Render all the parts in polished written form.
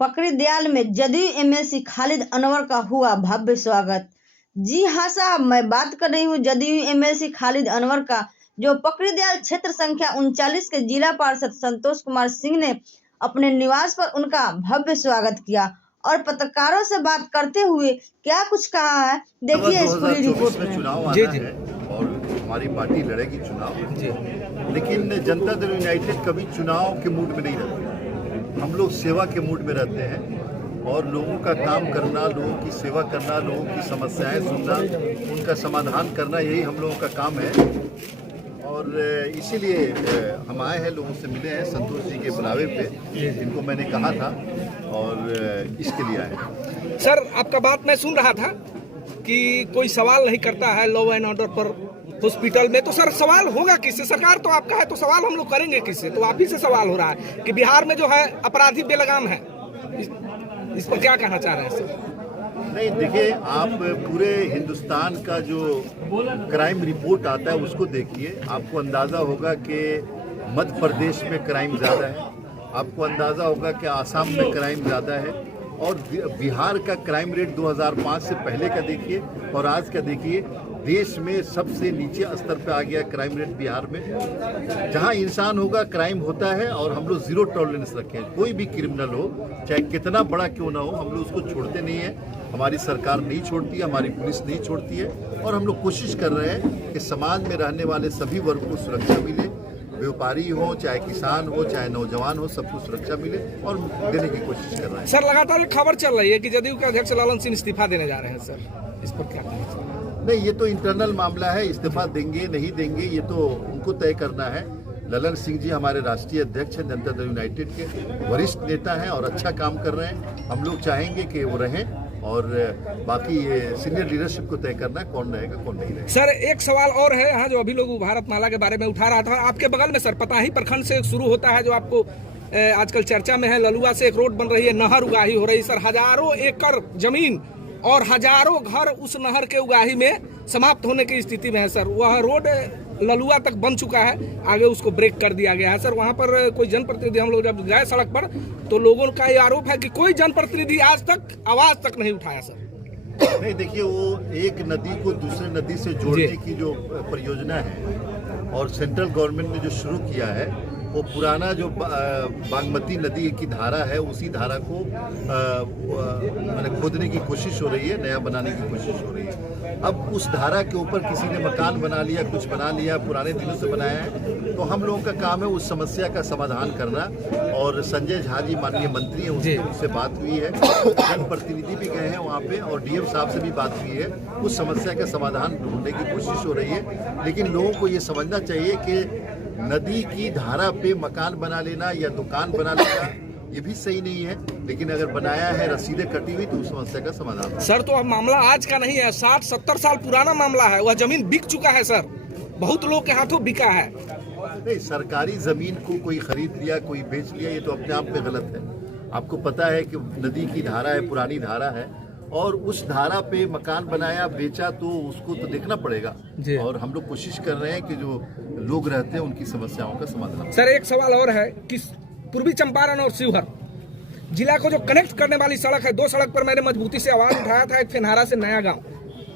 पकड़ी दयाल में जदयू एमएलसी खालिद अनवर का हुआ भव्य स्वागत। जी हाँ साहब, मैं बात कर रही हूँ जदयू एमएलसी खालिद अनवर का, जो पकड़ी दयाल क्षेत्र संख्या 39 के जिला पार्षद संतोष कुमार सिंह ने अपने निवास पर उनका भव्य स्वागत किया और पत्रकारों से बात करते हुए क्या कुछ कहा है, देखिए इस पूरी रिपोर्ट में। चुनाव आना है और हमारी पार्टी लड़ेगी चुनाव, लेकिन जनता दल यूनाइटेड कभी चुनाव के मूड में नहीं रहती। हम लोग सेवा के मूड में रहते हैं और लोगों का काम करना, लोगों की सेवा करना, लोगों की समस्याएं सुनना, उनका समाधान करना, यही हम लोगों का काम है। और इसीलिए हम आए हैं, लोगों से मिले हैं संतोष जी के बुलावे पे, जिनको मैंने कहा था, और इसके लिए आए। सर, आपका बात मैं सुन रहा था कि कोई सवाल नहीं करता है लॉ एंड ऑर्डर पर हॉस्पिटल में, तो सर सवाल होगा किससे? सरकार तो आपका है, तो सवाल हम लोग करेंगे किससे? तो आप ही से सवाल हो रहा है कि बिहार में जो है अपराधी बेलगाम है। इस पर क्या कहना चाह रहे हैं सर? नहीं, देखिए, आप पूरे हिंदुस्तान का जो क्राइम रिपोर्ट आता है उसको देखिए, आपको अंदाज़ा होगा कि मध्य प्रदेश में क्राइम ज़्यादा है, आपको अंदाज़ा होगा कि आसाम में क्राइम ज़्यादा है, और बिहार का क्राइम रेट 2005 से पहले का देखिए और आज का देखिए, देश में सबसे नीचे स्तर पे आ गया क्राइम रेट बिहार में। जहां इंसान होगा क्राइम होता है, और हम लोग जीरो टॉलरेंस रखे हैं। कोई भी क्रिमिनल हो, चाहे कितना बड़ा क्यों ना हो, हम लोग उसको छोड़ते नहीं है। हमारी सरकार नहीं छोड़ती है, हमारी पुलिस नहीं छोड़ती है, और हम लोग कोशिश कर रहे हैं कि समाज में रहने वाले सभी वर्ग को सुरक्षा मिले, व्यापारी हो, चाहे किसान हो, चाहे नौजवान हो, सबको सुरक्षा मिले, और देने की कोशिश कर रहे हैं। सर, लगातार एक खबर चल रही है कि जदयू के अध्यक्ष लालन सिंह इस्तीफा देने जा रहे हैं सर, इस पर क्या कहना चाहिए? नहीं, ये तो इंटरनल मामला है, इस्तीफा देंगे नहीं देंगे ये तो उनको तय करना है। ललन सिंह जी हमारे राष्ट्रीय अध्यक्ष हैं, जनता दल यूनाइटेड के वरिष्ठ नेता हैं और अच्छा काम कर रहे हैं। हम लोग चाहेंगे कि वो रहें, और बाकी ये सीनियर लीडरशिप को तय करना है कौन रहेगा कौन नहीं रहेगा। सर, एक सवाल और है यहाँ, जो अभी लोग भारत माला के बारे में उठा रहा था, आपके बगल में सर पताही प्रखंड से शुरू होता है, जो आपको आजकल चर्चा में है, ललुआ से एक रोड बन रही है, नहर उगाही हो रही है सर, हजारों एकड़ जमीन और हजारों घर उस नहर के उगाही में समाप्त होने की स्थिति में है सर। वह रोड ललुआ तक बन चुका है, आगे उसको ब्रेक कर दिया गया है सर। वहां पर कोई जनप्रतिनिधि, हम लोग जब गए सड़क पर, तो लोगों का ये आरोप है कि कोई जनप्रतिनिधि आज तक आवाज तक नहीं उठाया सर। नहीं, देखिए, वो एक नदी को दूसरे नदी से जोड़ने की जो परियोजना है और सेंट्रल गवर्नमेंट ने जो शुरू किया है, वो पुराना जो बागमती नदी की धारा है, उसी धारा को खोदने की कोशिश हो रही है, नया बनाने की कोशिश हो रही है। अब उस धारा के ऊपर किसी ने मकान बना लिया, कुछ बना लिया, पुराने दिनों से बनाया है, तो हम लोगों का काम है उस समस्या का समाधान करना। और संजय झा जी माननीय मंत्री हैं, उनसे बात हुई है, जनप्रतिनिधि भी गए हैं वहाँ पे, और डीएम साहब से भी बात हुई है। उस समस्या का समाधान ढूंढने की कोशिश हो रही है, लेकिन लोगों को ये समझना चाहिए कि नदी की धारा पे मकान बना लेना या दुकान बना लेना ये भी सही नहीं है, लेकिन अगर बनाया है, रसीदें कटी हुई, तो उस समस्या का समाधान सर। तो अब मामला आज का नहीं है, 60-70 साल पुराना मामला है। वह जमीन बिक चुका है सर, बहुत लोग के हाथों बिका है। नहीं, सरकारी जमीन को कोई खरीद लिया, कोई बेच लिया, ये तो अपने आप में गलत है। आपको पता है कि नदी की धारा है, पुरानी धारा है, और उस धारा पे मकान बनाया, बेचा, तो उसको तो देखना पड़ेगा। और हम लोग कोशिश कर रहे हैं कि जो लोग रहते हैं उनकी समस्याओं का समाधान। सर, एक सवाल और है कि पूर्वी चंपारण और शिवहर जिला को जो कनेक्ट करने वाली सड़क है, 2 सड़क पर मैंने मजबूती से आवाज उठाया था, एक फेनहारा से नया गांव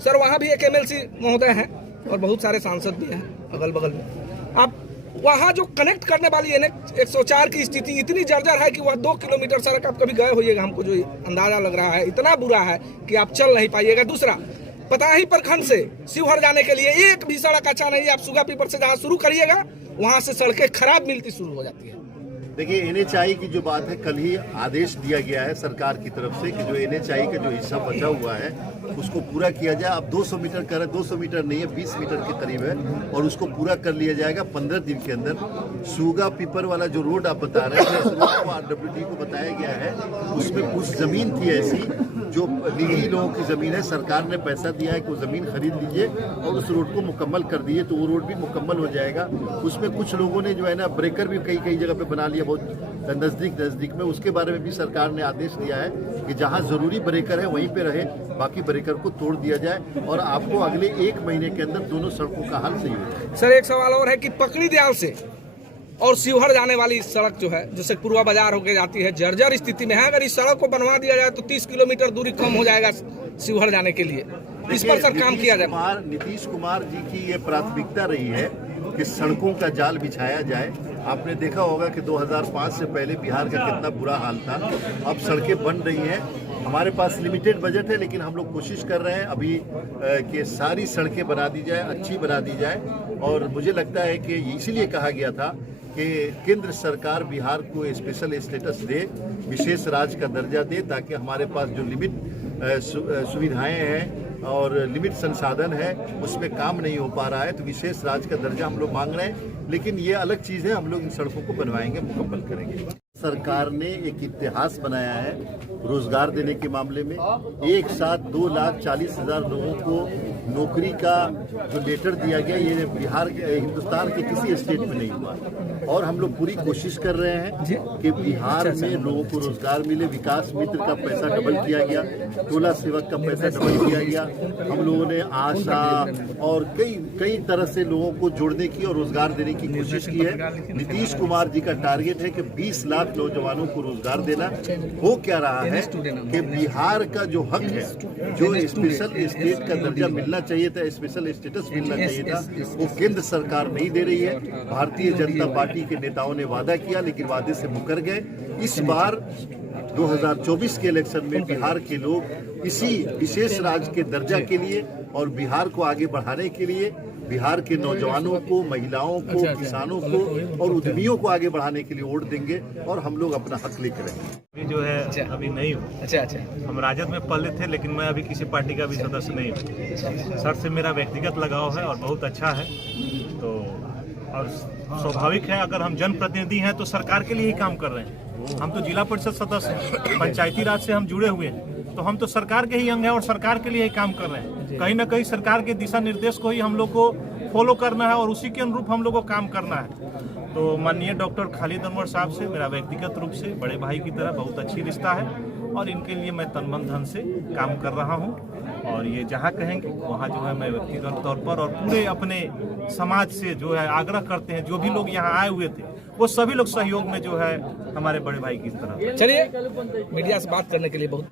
सर, वहां भी एक एमएलसी महोदय हैं और बहुत सारे सांसद भी हैं अगल बगल में। अब वहाँ जो कनेक्ट करने वाली NH 104 की स्थिति इतनी जर्जर है कि वह 2 किलोमीटर सड़क, आप कभी गए होइएगा, हमको जो अंदाजा लग रहा है, इतना बुरा है कि आप चल नहीं पाइएगा। दूसरा, पताही प्रखंड से शिवहर जाने के लिए एक भी सड़क अच्छा नहीं है। आप सुगा पीपर से जहाँ शुरू करिएगा, वहाँ से सड़कें खराब मिलती शुरू हो जाती है। देखिए, NHI की जो बात है, कल ही आदेश दिया गया है सरकार की तरफ से कि जो NHI का जो हिस्सा बचा हुआ है उसको पूरा किया जाए। अब 200 मीटर कर 200 मीटर नहीं है, 20 मीटर के करीब है, और उसको पूरा कर लिया जाएगा 15 दिन के अंदर। सूगा पीपर वाला जो रोड आप बता रहे हैं, उस रोड को RWD को बताया गया है, उसमें कुछ जमीन थी ऐसी जो निजी लोगों की जमीन है, सरकार ने पैसा दिया है कि वो जमीन खरीद लीजिए और उस रोड को मुकम्मल कर दिए, तो वो रोड भी मुकम्मल हो जाएगा। उसमें कुछ लोगों ने जो है ना, ब्रेकर भी कई जगह पे बना लिया, बहुत नजदीक में। उसके बारे में भी सरकार ने आदेश दिया है कि जहां जरूरी ब्रेकर है वहीं पे रहे, बाकी ब्रेकर को तोड़ दिया जाए, और आपको अगले 1 महीने के अंदर दोनों सड़कों का हाल सही हो जाए। सर, एक सवाल और है कि पकड़ी दयाल से और शिवहर जाने वाली सड़क जो है, जो शेखपुरा बाजार होकर जाती है, जर्जर स्थिति में है। अगर इस सड़क को बनवा दिया जाए तो 30 किलोमीटर दूरी कम हो जाएगा शिवहर जाने के लिए। इस पर सर काम किया जाए। नीतीश कुमार जी की ये प्राथमिकता रही है कि सड़कों का जाल बिछाया जाए। आपने देखा होगा कि 2005 से पहले बिहार का कितना बुरा हाल था। अब सड़कें बन रही हैं। हमारे पास लिमिटेड बजट है, लेकिन हम लोग कोशिश कर रहे हैं अभी कि सारी सड़कें बना दी जाए, अच्छी बना दी जाए। और मुझे लगता है कि इसीलिए कहा गया था कि केंद्र सरकार बिहार को स्पेशल स्टेटस दे, विशेष राज्य का दर्जा दे, ताकि हमारे पास जो लिमिट सुविधाएं हैं और लिमिट संसाधन है उसमें काम नहीं हो पा रहा है, तो विशेष राज्य का दर्जा हम लोग मांग रहे हैं। लेकिन ये अलग चीज़ है, हम लोग इन सड़कों को बनवाएंगे, मुकम्मल करेंगे। सरकार ने एक इतिहास बनाया है रोजगार देने के मामले में। एक साथ 2,40,000 लोगों को नौकरी का जो लेटर दिया गया, ये बिहार हिंदुस्तान के किसी स्टेट में नहीं हुआ। और हम लोग पूरी कोशिश कर रहे हैं कि बिहार में लोगों को रोजगार मिले। विकास मित्र का पैसा डबल किया गया, टोला सेवक का पैसा डबल किया गया। हम लोगों ने आशा और कई तरह से लोगों को जोड़ने की और रोजगार देने की कोशिश की है। नीतीश कुमार जी का टारगेट है कि 20 लाख नौजवानों को रोजगार देना। हो क्या रहा है कि बिहार का जो हक है, जो स्पेशल स्टेट का दर्जा मिलना चाहिए था, स्पेशल स्टेटस मिलना चाहिए था, वो केंद्र सरकार नहीं दे रही है। भारतीय जनता पार्टी के नेताओं ने वादा किया, लेकिन वादे से मुकर गए। इस बार 2024 के इलेक्शन में बिहार के लोग इसी विशेष राज्य के दर्जा के लिए और बिहार को आगे बढ़ाने के लिए, बिहार के नौजवानों को, महिलाओं को, किसानों को और उद्यमियों को आगे बढ़ाने के लिए वोट देंगे और हम लोग अपना हक लेकर रहेंगे। जो है अभी नहीं हूँ। अच्छा, हम राजद में पहले थे, लेकिन मैं अभी किसी पार्टी का भी सदस्य नहीं हूँ। सर से मेरा व्यक्तिगत लगाव है और बहुत अच्छा है। तो और स्वाभाविक है, अगर हम जनप्रतिनिधि हैं तो सरकार के लिए ही काम कर रहे हैं। हम तो जिला परिषद सदस्य हैं, पंचायती राज से हम जुड़े हुए हैं, तो हम तो सरकार के ही अंग हैं और सरकार के लिए ही काम कर रहे हैं। कहीं ना कहीं सरकार के दिशा निर्देश को ही हम लोग को फॉलो करना है और उसी के अनुरूप हम लोग को काम करना है। तो माननीय डॉक्टर खालिद अनवर साहब से मेरा व्यक्तिगत रूप से बड़े भाई की तरह बहुत अच्छी रिश्ता है और इनके लिए मैं तन मन धन से काम कर रहा हूँ। और ये जहाँ कहेंगे वहाँ जो है मैं व्यक्तिगत तौर पर और पूरे अपने समाज से जो है आग्रह करते हैं, जो भी लोग यहाँ आए हुए थे वो सभी लोग सहयोग में जो है हमारे बड़े भाई की तरह। चलिए, मीडिया से बात करने के लिए बहुत